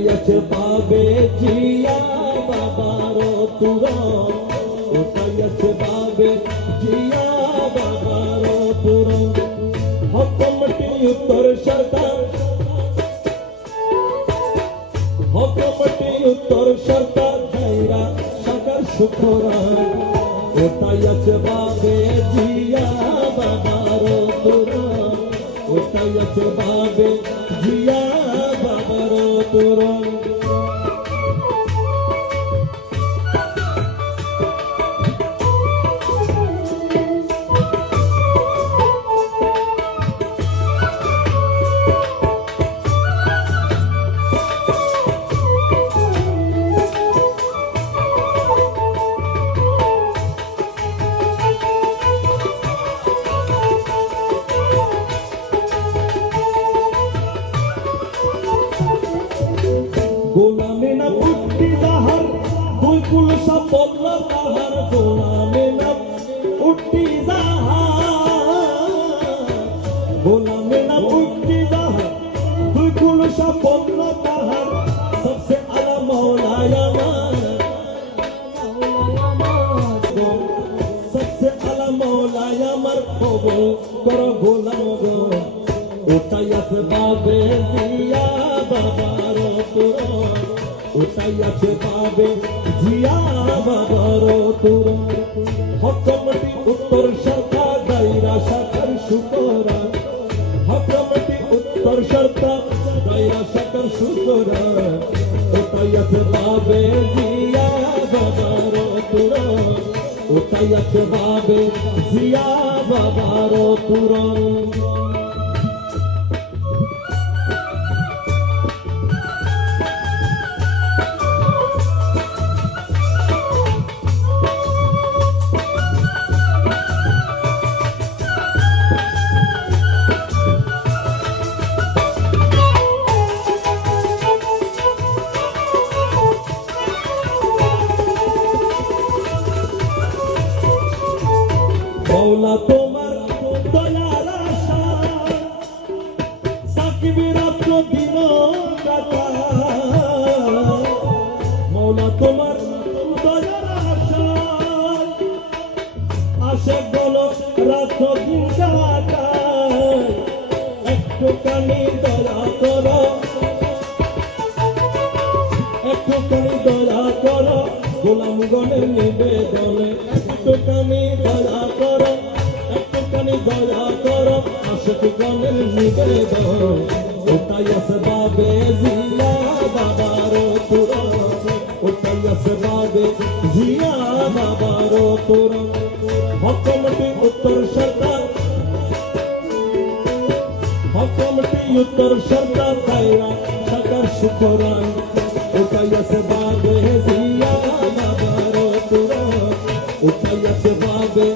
ওটাই আছে পাবে জিয়া বাবার তুরন, ওটাই আছে পাবে জিয়া বাবার তুরন। হকমটি উত্তর সরকার, হকমটি উত্তর সরকার দায়রা সরকার শুকরান, ওটাই আছে পাবে জিয়া বাবার তুরন, ওটাই আছে পাবে জিয়া বাবার তুরন। গোলামে না উঠতি যাহার দুই কুল সব বদলা তাহার, গোলামে না উঠতি যাহার, গোলামে না উঠতি যাহার দুই কুল সব বদলা তাহার, সবসে আলা মৌলায় আমার, সবসে আলা মৌলায় আমার কবুল করো গোলাম গো। ওটাই আছে পাবে জিয়া বাবার তুরন, ওটাই আছে পাবে জিয়া বাবার তুরন। হকমটি উত্তর সরকার দায়রা সরকার শুকরান, হকমটি উত্তর সরকার দায়রা সরকার শুকরান, ওটাই আছে পাবে জিয়া বাবার তুরন, ওটাই আছে পাবে জিয়া বাবার তুরন। মৌলা তোমার দয়ার আশা সাকিবি রাত্র দিন রাতা, মৌলা তোমার দয়ার আশা আসে গল রাত্র দিন রাতা, একটুখানি দয়া করো, একটুখানি দয়া করো গোলাম গণের নিবেদনে, একটুখানি দয়া করো, একটুখানি দয়া করো আশিক গণের নিবেদন। ওটাই আছে পাবে জিয়া বাবার তুরন, ওটাই আছে পাবে জিয়া বাবার তুরন। হকমটি উত্তর সরকার, হকমটি উত্তর সরকার দায়রা সরকার শুকরান, ওটাই আছে পাবে জিয়া বাবার তুরন, ওটাই আছে পাবে